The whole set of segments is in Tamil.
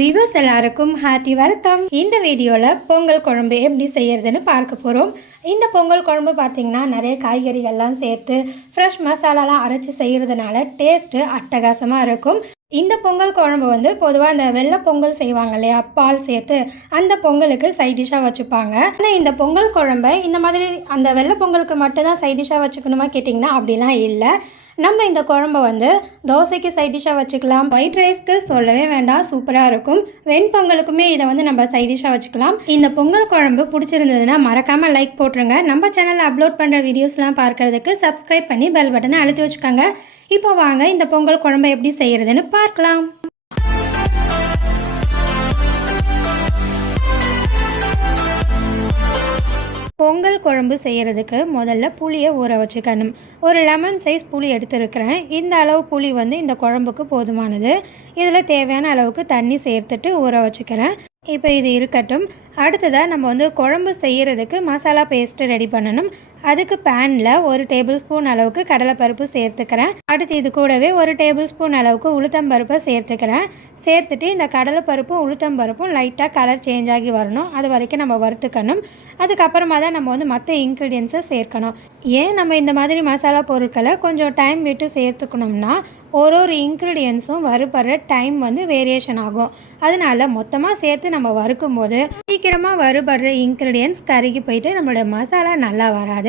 வியூவர்ஸ் எல்லாருக்கும் ஹாப்பி வெல்கம். இந்த வீடியோவில் பொங்கல் குழம்பு எப்படி செய்யறதுன்னு பார்க்க போகிறோம். இந்த பொங்கல் குழம்பு பார்த்திங்கன்னா நிறைய காய்கறிகள்லாம் சேர்த்து ஃப்ரெஷ் மசாலாலாம் அரைச்சி செய்கிறதுனால டேஸ்ட்டு அட்டகாசமாக இருக்கும். இந்த பொங்கல் குழம்பு பொதுவாக இந்த வெள்ளை பொங்கல் செய்வாங்க இல்லையா, பால் சேர்த்து அந்த பொங்கலுக்கு சைட் டிஷ்ஷாக வச்சுப்பாங்க. ஆனால் இந்த பொங்கல் குழம்பை இந்த மாதிரி அந்த வெள்ளை பொங்கலுக்கு மட்டும்தான் சைட் டிஷ்ஷாக வச்சுக்கணுமா கேட்டிங்கன்னா அப்படிலாம் இல்லை. நம்ம இந்த குழம்பை தோசைக்கு சைட் டிஷ்ஷாக வச்சுக்கலாம், ஒயிட் ரைஸ்க்கு சொல்லவே வேண்டாம், சூப்பராக இருக்கும். வெண்பொங்கலுக்குமே இதை நம்ம சைட் டிஷ்ஷாக வச்சுக்கலாம். இந்த பொங்கல் குழம்பு பிடிச்சிருந்ததுன்னா மறக்காமல் லைக் போட்டுருங்க. நம்ம சேனலில் அப்லோட் பண்ணுற வீடியோஸ்லாம் பார்க்குறதுக்கு சப்ஸ்கிரைப் பண்ணி பெல் பட்டனை அழுத்தி வச்சுக்கோங்க. இப்போ வாங்க இந்த பொங்கல் குழம்பை எப்படி செய்கிறதுன்னு பார்க்கலாம். பொங்கல் குழம்பு செய்கிறதுக்கு முதல்ல புளியை ஊற வச்சுக்கணும். ஒரு லெமன் சைஸ் புளி எடுத்துருக்கிறேன். இந்த அளவு புளி இந்த குழம்புக்கு போதுமானது. இதில் தேவையான அளவுக்கு தண்ணி சேர்த்துட்டு ஊற வச்சுக்கிறேன். இப்போ இது இருக்கட்டும். அடுத்ததாக நம்ம குழம்பு செய்கிறதுக்கு மசாலா பேஸ்ட்டு ரெடி பண்ணணும். அதுக்கு பேனில் 1 டேபிள் ஸ்பூன் அளவுக்கு கடலைப்பருப்பு சேர்த்துக்கிறேன். அடுத்து இது கூடவே 1 டேபிள் ஸ்பூன் அளவுக்கு உளுத்தம்பருப்பை சேர்த்துக்கிறேன். சேர்த்துட்டு இந்த கடலைப்பருப்பும் உளுத்தம்பருப்பும் லைட்டாக கலர் சேஞ்ச் ஆகி வரணும், அது வரைக்கும் நம்ம வறுத்துக்கணும். அதுக்கப்புறமா தான் நம்ம மற்ற இன்க்ரீடியன்ஸை சேர்க்கணும். ஏன் நம்ம இந்த மாதிரி மசாலா பொருட்களை கொஞ்சம் டைம் விட்டு சேர்த்துக்கணும்னா ஒரு இன்க்ரீடியன்ஸும் வறுபடுற டைம் வேரியேஷன் ஆகும். அதனால மொத்தமாக சேர்த்து நம்ம வறுக்கும் போது சீக்கிரமாக வறுபடுற இன்க்ரீடியன்ஸ் கருகி போயிட்டு நம்மளோட மசாலா நல்லா வராது.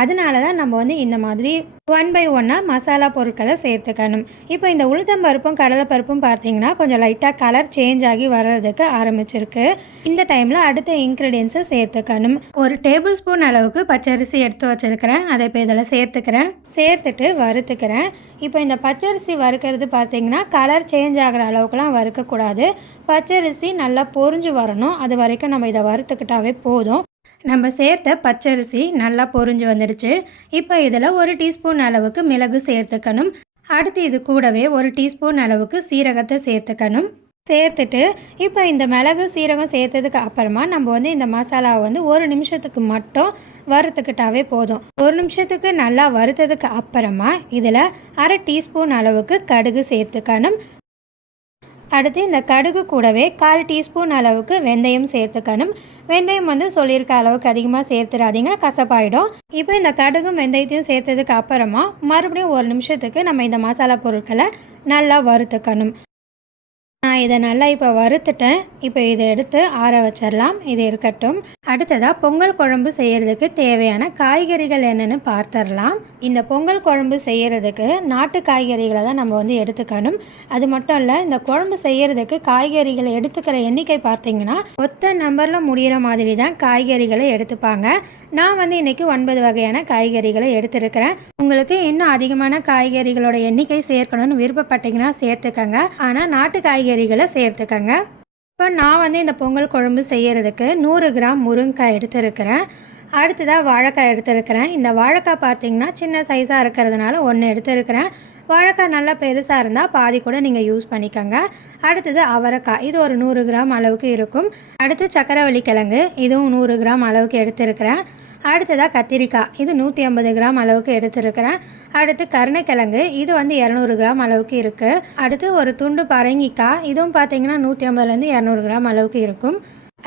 அதனால தான் நம்ம இந்த மாதிரி 1 by 1 மசாலா பொருட்களை சேர்த்துக்கணும். இப்போ இந்த உளுத்தம்பருப்பும் கடலைப்பருப்பும் பார்த்தீங்கன்னா கொஞ்சம் லைட்டாக கலர் சேஞ்ச் ஆகி வர்றதுக்கு ஆரம்பிச்சிருக்கு. இந்த டைமில் அடுத்த இன்க்ரீடியன்ஸை சேர்த்துக்கணும். 1 டேபிள் ஸ்பூன் அளவுக்கு பச்சரிசி எடுத்து வச்சுருக்கிறேன். அதை இப்போ இதில் சேர்த்துக்கிறேன். சேர்த்துட்டு வறுத்துக்கிறேன். இப்போ இந்த பச்சரிசி வறுக்கிறது பார்த்திங்கன்னா கலர் சேஞ்ச் ஆகிற அளவுக்குலாம் வறுக்கக்கூடாது. பச்சரிசி நல்லா பொரிஞ்சு வரணும், அது வரைக்கும் நம்ம இதை வறுத்துக்கிட்டாவே போதும். நம்ம சேர்த்த பச்சரிசி நல்லா பொரிஞ்சு வந்துடுச்சு. இப்போ இதில் 1 டீஸ்பூன் அளவுக்கு மிளகு சேர்த்துக்கணும். அடுத்து இது கூடவே 1 டீஸ்பூன் அளவுக்கு சீரகத்தை சேர்த்துக்கணும். சேர்த்துட்டு இப்போ இந்த மிளகு சீரகம் சேர்த்ததுக்கு அப்புறமா நம்ம இந்த மசாலாவை 1 நிமிஷத்துக்கு மட்டும் வறுத்துக்கிட்டாவே போதும். 1 நிமிஷத்துக்கு நல்லா வறுத்ததுக்கு அப்புறமா இதில் 1/2 டீஸ்பூன் அளவுக்கு கடுகு சேர்த்துக்கணும். அடுத்து இந்த கடுகு கூடவே 1/4 டீஸ்பூன் அளவுக்கு வெந்தயம் சேர்த்துக்கணும். வெந்தயம் சொல்லியிருக்க அளவுக்கு அதிகமாக சேர்த்துடாதீங்க, கசப்பாயிடும். இப்போ இந்த கடுகும் வெந்தயத்தையும் சேர்த்ததுக்கு அப்புறமா மறுபடியும் 1 நிமிஷத்துக்கு நம்ம இந்த மசாலா பொருட்களை நல்லா வறுத்துக்கணும். நான் இதை நல்லா இப்போ வறுத்துட்டேன். இப்போ இதை எடுத்து ஆற வச்சிடலாம். இது இருக்கட்டும். அடுத்ததாக பொங்கல் குழம்பு செய்கிறதுக்கு தேவையான காய்கறிகள் என்னென்னு பார்த்துடலாம். இந்த பொங்கல் குழம்பு செய்கிறதுக்கு நாட்டு காய்கறிகளை தான் நம்ம எடுத்துக்கணும். அது மட்டும் இல்லை, இந்த குழம்பு செய்கிறதுக்கு காய்கறிகளை எடுத்துக்கிற எண்ணிக்கை பார்த்தீங்கன்னா ஒத்த நம்பரில் முடிகிற மாதிரி தான் காய்கறிகளை எடுத்துப்பாங்க. நான் இன்றைக்கி 9 வகையான காய்கறிகளை எடுத்துருக்கிறேன். உங்களுக்கு இன்னும் அதிகமான காய்கறிகளோட எண்ணிக்கை சேர்க்கணும்னு விருப்பப்பட்டீங்கன்னா சேர்த்துக்கங்க. ஆனால் நாட்டு காய்கறிகளை சேர்த்துக்கங்க. இப்போ நான் இந்த பொங்கல் குழம்பு செய்கிறதுக்கு 100 கிராம் முருங்கைக்காய் எடுத்துருக்கிறேன். அடுத்ததாக வாழைக்காய் எடுத்துருக்கிறேன். இந்த வாழைக்காய் பார்த்திங்கன்னா சின்ன சைஸாக இருக்கிறதுனால 1 எடுத்துருக்கிறேன். வாழைக்காய் நல்லா பெருசாக இருந்தால் பாதி கூட நீங்கள் யூஸ் பண்ணிக்கோங்க. அடுத்தது அவரைக்காய், இது ஒரு 100 கிராம் அளவுக்கு இருக்கும். அடுத்து சக்கரவள்ளி கிழங்கு, இதுவும் 100 கிராம் அளவுக்கு எடுத்துருக்கிறேன். அடுத்ததாக கத்திரிக்காய், இது 150 கிராம் அளவுக்கு எடுத்துருக்கிறேன். அடுத்து கருணைக்கிழங்கு, இது 200 கிராம் அளவுக்கு இருக்குது. அடுத்து ஒரு துண்டு பரங்கிக்காய், இதுவும் பார்த்திங்கன்னா 150லேருந்து 200 கிராம் அளவுக்கு இருக்கும்.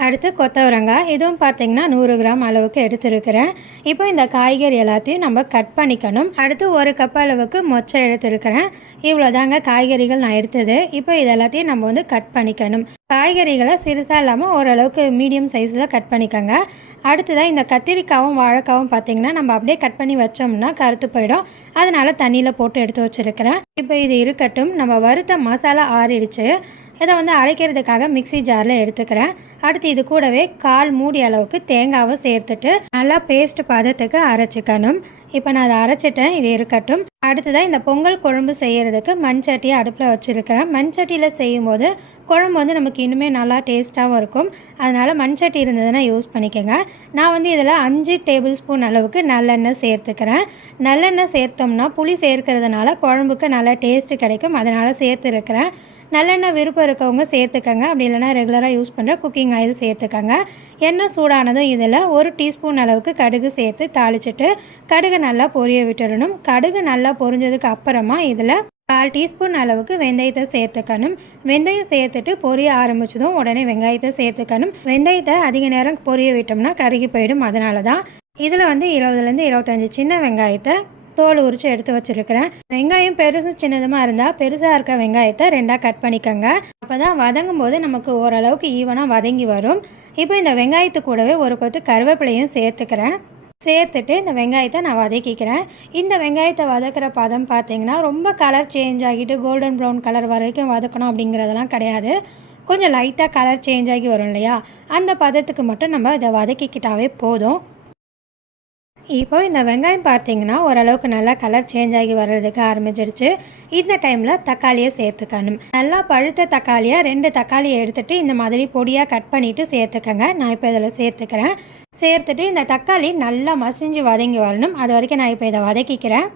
அடுத்து கொத்தவரங்காய், இதுவும் பார்த்திங்கன்னா 100 கிராம் அளவுக்கு எடுத்துருக்கிறேன். இப்போ இந்த காய்கறி எல்லாத்தையும் நம்ம கட் பண்ணிக்கணும். அடுத்து 1 கப் அளவுக்கு மொச்சை எடுத்துருக்கிறேன். இவ்வளோதாங்க காய்கறிகள் நான் எடுத்தது. இப்போ இது எல்லாத்தையும் நம்ம கட் பண்ணிக்கணும். காய்கறிகளை சிறுசாக இல்லாமல் ஓரளவுக்கு மீடியம் சைஸில் கட் பண்ணிக்கோங்க. அடுத்ததாக இந்த கத்திரிக்காவும் வாழைக்காவும் பார்த்திங்கன்னா நம்ம அப்படியே கட் பண்ணி வச்சோம்னா கருத்து போயிடும். அதனால் தண்ணியில் போட்டு எடுத்து வச்சுருக்கிறேன். இப்போ இது இருக்கட்டும். நம்ம வறுத்த மசாலா ஆறிடுச்சு. இதை அரைக்கிறதுக்காக மிக்சி ஜாரில் எடுத்துக்கிறேன். அடுத்து இது கூடவே 1/4 மூடி அளவுக்கு தேங்காவை சேர்த்துட்டு நல்லா பேஸ்ட் பதத்துக்கு அரைச்சிக்கணும். இப்போ நான் அதை அரைச்சிட்டேன். இது இருக்கட்டும். அடுத்ததாக இந்த பொங்கல் குழம்பு செய்கிறதுக்கு மண் சட்டியை அடுப்பில் வச்சுருக்கிறேன். மண் சட்டியில் செய்யும்போது குழம்பு நமக்கு இன்னுமே நல்லா டேஸ்ட்டாகவும் இருக்கும். அதனால் மண் சட்டி இருந்ததுன்னா யூஸ் பண்ணிக்கோங்க. நான் இதில் 5 டேபிள் ஸ்பூன் அளவுக்கு நல்லெண்ணெய் சேர்த்துக்கிறேன். நல்லெண்ணெய் சேர்த்தோம்னா புளி சேர்க்கறதுனால குழம்புக்கு நல்லா டேஸ்ட்டு கிடைக்கும். அதனால் சேர்த்துருக்கிறேன். நல்லெண்ணெய் விருப்பம் இருக்கவங்க சேர்த்துக்கங்க. அப்படி இல்லைனா ரெகுலராக யூஸ் பண்ணுற குக்கிங் ஆயில் சேர்த்துக்கங்க. எண்ணெய் சூடானதும் இதில் 1 டீஸ்பூன் அளவுக்கு கடுகு சேர்த்து தாளிச்சிட்டு கடுகு நல்லா பொரிய விட்டுடணும். கடுகு நல்லா பொரிஞ்சதுக்கு அப்புறமா இதில் 1/4 டீஸ்பூன் அளவுக்கு வெந்தயத்தை சேர்த்துக்கணும். வெந்தயம் சேர்த்துட்டு பொரிய ஆரம்பிச்சதும் உடனே வெங்காயத்தை சேர்த்துக்கணும். வெந்தயத்தை அதிக நேரம் பொரிய விட்டோம்னா கருகி போயிடும். அதனால தான் இதில் வந்து 20லேருந்து 25 சின்ன வெங்காயத்தை தோல் உரித்து எடுத்து வச்சுருக்கிறேன். வெங்காயம் பெருசு சின்னதுமாக இருந்தால் பெருசாக இருக்க வெங்காயத்தை 2ஆக கட் பண்ணிக்கோங்க. அப்போ தான் வதங்கும் போது நமக்கு ஓரளவுக்கு ஈவனாக வதங்கி வரும். இப்போ இந்த வெங்காயத்து கூடவே ஒரு கொத்து கருவேப்பிலையும் சேர்த்துக்கிறேன். சேர்த்துட்டு இந்த வெங்காயத்தை நான் வதக்கிக்கிறேன். இந்த வெங்காயத்தை வதக்கிற பதம் பார்த்திங்கன்னா ரொம்ப கலர் சேஞ்ச் ஆகிட்டு கோல்டன் ப்ரௌன் கலர் வரைக்கும் வதக்கணும் அப்படிங்கிறதெல்லாம் கிடையாது. கொஞ்சம் லைட்டாக கலர் சேஞ்ச் ஆகி வரும் இல்லையா, அந்த பதத்துக்கு மட்டும் நம்ம இதை வதக்கிக்கிட்டாவே போதும். இப்போ இந்த வெங்காயம் பார்த்திங்கன்னா ஓரளவுக்கு நல்லா கலர் சேஞ்ச் ஆகி வர்றதுக்கு ஆரம்பிச்சிருச்சு. இந்த டைமில் தக்காளியை சேர்த்துக்கணும். நல்லா பழுத்த தக்காளியாக 2 தக்காளியை எடுத்துகிட்டு இந்த மாதிரி பொடியாக கட் பண்ணிவிட்டு சேர்த்துக்கங்க. நான் இப்போ இதில் சேர்த்துக்கிறேன். சேர்த்துட்டு இந்த தக்காளி நல்லா மசிஞ்சு வதங்கி வரணும். அது வரைக்கும் நான் இப்போ இதை வதக்கிக்கிறேன்.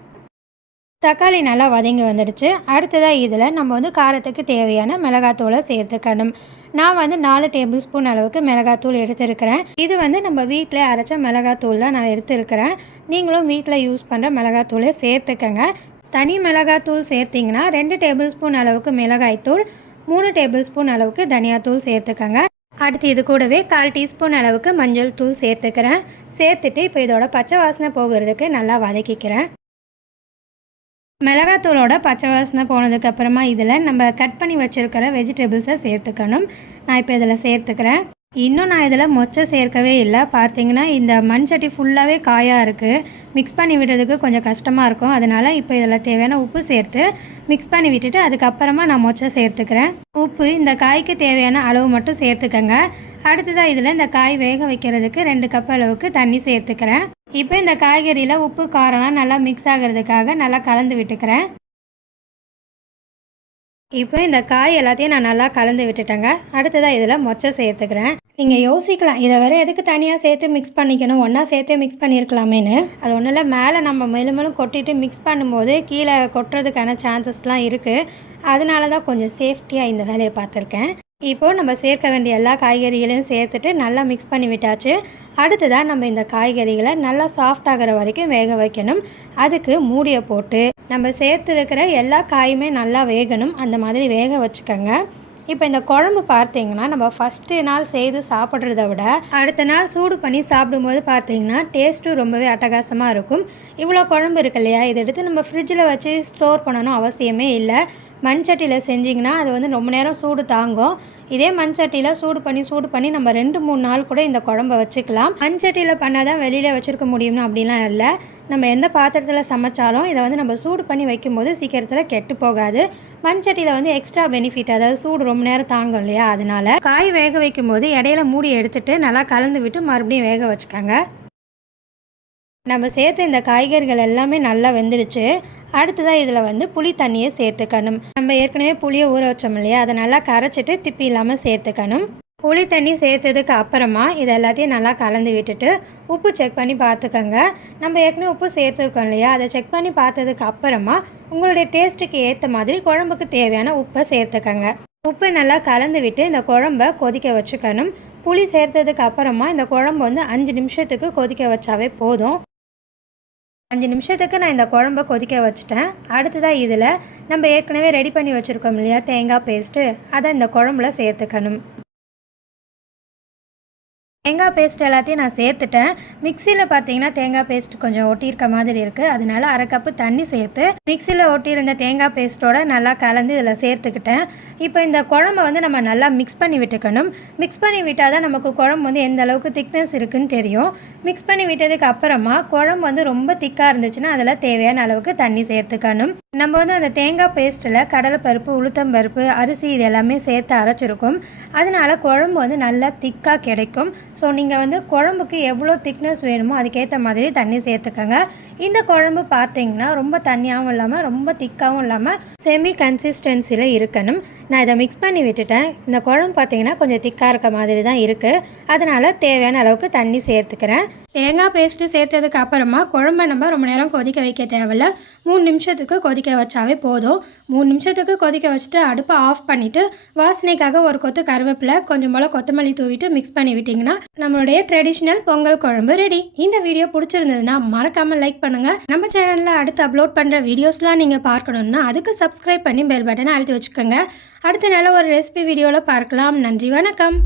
தக்காளி நல்லா வதங்கி வந்துடுச்சு. அடுத்ததாக இதில் நம்ம வந்து காரத்துக்கு தேவையான மிளகாத்தூளை சேர்த்துக்கணும். நான் வந்து 4 டேபிள் ஸ்பூன் அளவுக்கு மிளகாத்தூள் எடுத்துருக்கிறேன். இது வந்து நம்ம வீட்டில் அரைச்ச மிளகாத்தூள் தான் நான் எடுத்துருக்கிறேன். நீங்களும் வீட்டில் யூஸ் பண்ணுற மிளகாத்தூளை சேர்த்துக்கங்க. தனி மிளகாத்தூள் சேர்த்திங்கன்னா 2 டேபிள் ஸ்பூன் அளவுக்கு மிளகாய்த்தூள், 3 டேபிள் ஸ்பூன் அளவுக்கு தனியாத்தூள் சேர்த்துக்கங்க. அடுத்து இது கூடவே 1/4 டீஸ்பூன் அளவுக்கு மஞ்சள் தூள் சேர்த்துக்கிறேன். சேர்த்துட்டு இப்போ இதோட பச்சை வாசனை போகிறதுக்கு நல்லா வதக்கிக்கிறேன். மிளகாத்தூளோட பச்சை வாசனை போனதுக்கப்புறமா இதில் நம்ம கட் பண்ணி வச்சுருக்கிற வெஜிடபிள்ஸை சேர்த்துக்கணும். நான் இப்போ இதில் சேர்த்துக்கிறேன். இன்னும் நான் இதில் மொச்சை சேர்க்கவே இல்லை. பார்த்தீங்கன்னா இந்த மண் சட்டி ஃபுல்லாகவே காயாக இருக்குது. மிக்ஸ் பண்ணி விடுறதுக்கு கொஞ்சம் கஷ்டமாக இருக்கும். அதனால் இப்போ இதில் தேவையான உப்பு சேர்த்து மிக்ஸ் பண்ணி விட்டுட்டு அதுக்கப்புறமா நான் மொச்சை சேர்த்துக்கிறேன். உப்பு இந்த காய்க்கு தேவையான அளவு மட்டும் சேர்த்துக்கங்க. அடுத்ததாக இதில் இந்த காய் வேக வைக்கிறதுக்கு 2 கப் அளவுக்கு தண்ணி சேர்த்துக்கிறேன். இப்போ இந்த காய்கறியில் உப்பு காரம்லாம் நல்லா மிக்ஸ் ஆகிறதுக்காக நல்லா கலந்து விட்டுக்கிறேன். இப்போ இந்த காய் எல்லாத்தையும் நான் நல்லா கலந்து விட்டுட்டேங்க. அடுத்ததாக இதில் மொச்சை சேர்த்துக்கிறேன். நீங்கள் யோசிக்கலாம், இதை வேறு எதுக்கு தனியாக சேர்த்து மிக்ஸ் பண்ணிக்கணும், ஒன்றா சேர்த்து மிக்ஸ் பண்ணியிருக்கலாமேன்னு. அது ஒன்றும் இல்லை, மேலே நம்ம மேலும் மேலும் கொட்டிட்டு மிக்ஸ் பண்ணும்போது கீழே கொட்டுறதுக்கான சான்சஸ்லாம் இருக்குது. அதனால தான் கொஞ்சம் சேஃப்டியாக இந்த வேலையை பார்த்துருக்கேன். இப்போது நம்ம சேர்க்க வேண்டிய எல்லா காய்கறிகளையும் சேர்த்துட்டு நல்லா மிக்ஸ் பண்ணி விட்டாச்சு. அடுத்ததாக நம்ம இந்த காய்கறிகளை நல்லா சாஃப்ட் ஆகிற வரைக்கும் வேக வைக்கணும். அதுக்கு மூடியை போட்டு நம்ம சேர்த்துருக்கிற எல்லா காயுமே நல்லா வேகணும். அந்த மாதிரி வேக வச்சுக்கோங்க. இப்போ இந்த குழம்பு பார்த்தீங்கன்னா நம்ம ஃபஸ்ட்டு நாள் செய்து சாப்பிட்றத விட அடுத்த நாள் சூடு பண்ணி சாப்பிடும்போது பார்த்தீங்கன்னா டேஸ்ட்டும் ரொம்பவே அட்டகாசமாக இருக்கும். இவ்வளோ குழம்பு இருக்கு இல்லையா, இதை எடுத்து நம்ம ஃப்ரிட்ஜில் வச்சு ஸ்டோர் பண்ணணும் அவசியமே இல்லை. மண் சட்டியில் செஞ்சிங்கன்னா அது வந்து ரொம்ப நேரம் சூடு தாங்கும். இதே மண் சட்டியில் சூடு பண்ணி நம்ம 2-3 நாள் கூட இந்த குழம்பை வச்சுக்கலாம். மண் சட்டியில் பண்ணால் தான் வெளியில் வச்சுருக்க முடியும்னு அப்படிலாம் இல்லை. நம்ம எந்த பாத்திரத்தில் சமைச்சாலும் இதை வந்து நம்ம சூடு பண்ணி வைக்கும்போது சீக்கிரத்தில் கெட்டு போகாது. மண் சட்டியில் வந்து எக்ஸ்ட்ரா பெனிஃபிட், அதாவது சூடு ரொம்ப நேரம் தாங்கும் இல்லையா, அதனால காய் வேக வைக்கும் போது இடையில மூடி எடுத்துட்டு நல்லா கலந்து விட்டு மறுபடியும் வேக வச்சுக்கோங்க. நம்ம சேர்த்து இந்த காய்கறிகள் எல்லாமே நல்லா வெந்துடுச்சு. அடுத்ததாக இதில் வந்து புளி தண்ணியை சேர்த்துக்கணும். நம்ம ஏற்கனவே புளியை ஊற வச்சோம் இல்லையா, அதை நல்லா கரைச்சிட்டு திப்பி இல்லாமல் சேர்த்துக்கணும். புளி தண்ணி சேர்த்ததுக்கு அப்புறமா இது எல்லாத்தையும் நல்லா கலந்து விட்டுட்டு உப்பு செக் பண்ணி பார்த்துக்கோங்க. நம்ம ஏற்கனவே உப்பு சேர்த்துருக்கோம் இல்லையா, அதை செக் பண்ணி பார்த்ததுக்கு அப்புறமா உங்களுடைய டேஸ்ட்டுக்கு ஏற்ற மாதிரி குழம்புக்கு தேவையான உப்பை சேர்த்துக்கோங்க. உப்பு நல்லா கலந்து விட்டு இந்த குழம்பை கொதிக்க வச்சுக்கணும். புளி சேர்த்ததுக்கு அப்புறமா இந்த குழம்பு வந்து 5 நிமிஷத்துக்கு கொதிக்க வச்சாவே போதும். 5 நிமிஷத்துக்கு நான் இந்த குழம்பை கொதிக்க வச்சுட்டேன். அடுத்ததாக இதில் நம்ம ஏற்கனவே ரெடி பண்ணி வச்சுருக்கோம் இல்லையா தேங்காய் பேஸ்ட்டு, அதை இந்த குழம்புல சேர்த்துக்கணும். தேங்காய் பேஸ்ட் எல்லாத்தையும் நான் சேர்த்துட்டேன். மிக்சியில் பார்த்தீங்கன்னா தேங்காய் பேஸ்ட் கொஞ்சம் ஒட்டியிருக்க மாதிரி இருக்குது. அதனால 1/2 கப்பு தண்ணி சேர்த்து மிக்சியில் ஒட்டியிருந்த தேங்காய் பேஸ்ட்டோட நல்லா கலந்து இதில் சேர்த்துக்கிட்டேன். இப்போ இந்த குழம்பை வந்து நம்ம நல்லா மிக்ஸ் பண்ணி விட்டுக்கணும். மிக்ஸ் பண்ணி விட்டால் தான் நமக்கு குழம்பு வந்து எந்த அளவுக்கு திக்னஸ் இருக்குதுன்னு தெரியும். மிக்ஸ் பண்ணி விட்டதுக்கு அப்புறமா குழம்பு வந்து ரொம்ப திக்காக இருந்துச்சுன்னா அதில் தேவையான அளவுக்கு தண்ணி சேர்த்துக்கணும். நம்ம வந்து அந்த தேங்காய் பேஸ்ட்டில் கடலைப்பருப்பு, உளுத்தம்பருப்பு, அரிசி இது எல்லாமே சேர்த்து அரைச்சிருக்கோம். அதனால குழம்பு வந்து நல்லா திக்காக கிடைக்கும். ஸோ நீங்கள் வந்து குழம்புக்கு எவ்வளோ திக்னஸ் வேணுமோ அதுக்கேற்ற மாதிரி தண்ணி சேர்த்துக்கோங்க. இந்த குழம்பு பார்த்தீங்கன்னா ரொம்ப தண்ணியாகவும் இல்லாமல் ரொம்ப திக்காகவும் இல்லாமல் செமி கன்சிஸ்டன்சியில் இருக்கணும். நான் இதை மிக்ஸ் பண்ணி விட்டுட்டேன். இந்த குழம்பு பார்த்தீங்கன்னா கொஞ்சம் திக்காக இருக்க மாதிரி தான் இருக்குது. அதனால் தேவையான அளவுக்கு தண்ணி சேர்த்துக்கிறேன். தேங்காய் பேஸ்ட்டு சேர்த்ததுக்கு அப்புறமா குழம்ப நம்ம ரொம்ப நேரம் கொதிக்க வைக்க தேவையில்ல. 3 நிமிஷத்துக்கு கொதிக்க வச்சாவே போதும். 3 நிமிஷத்துக்கு கொதிக்க வச்சுட்டு அடுப்பை ஆஃப் பண்ணிவிட்டு வாசனைக்காக ஒரு கொத்து கருவேப்பிலை, கொஞ்சம் போல் கொத்தமல்லி தூவிட்டு மிக்ஸ் பண்ணி விட்டிங்கன்னா நம்மளுடைய ட்ரெடிஷ்னல் பொங்கல் குழம்பு ரெடி. இந்த வீடியோ பிடிச்சிருந்ததுன்னா மறக்காமல் லைக் பண்ணுங்கள். நம்ம சேனலில் அடுத்து அப்லோட் பண்ணுற வீடியோஸ்லாம் நீங்கள் பார்க்கணுன்னா அதுக்கு சப்ஸ்கிரைப் பண்ணி பெல் பட்டனை அழுத்தி வச்சுக்கோங்க. அடுத்த நல்ல ஒரு ரெசிபி வீடியோவில் பார்க்கலாம். நன்றி, வணக்கம்.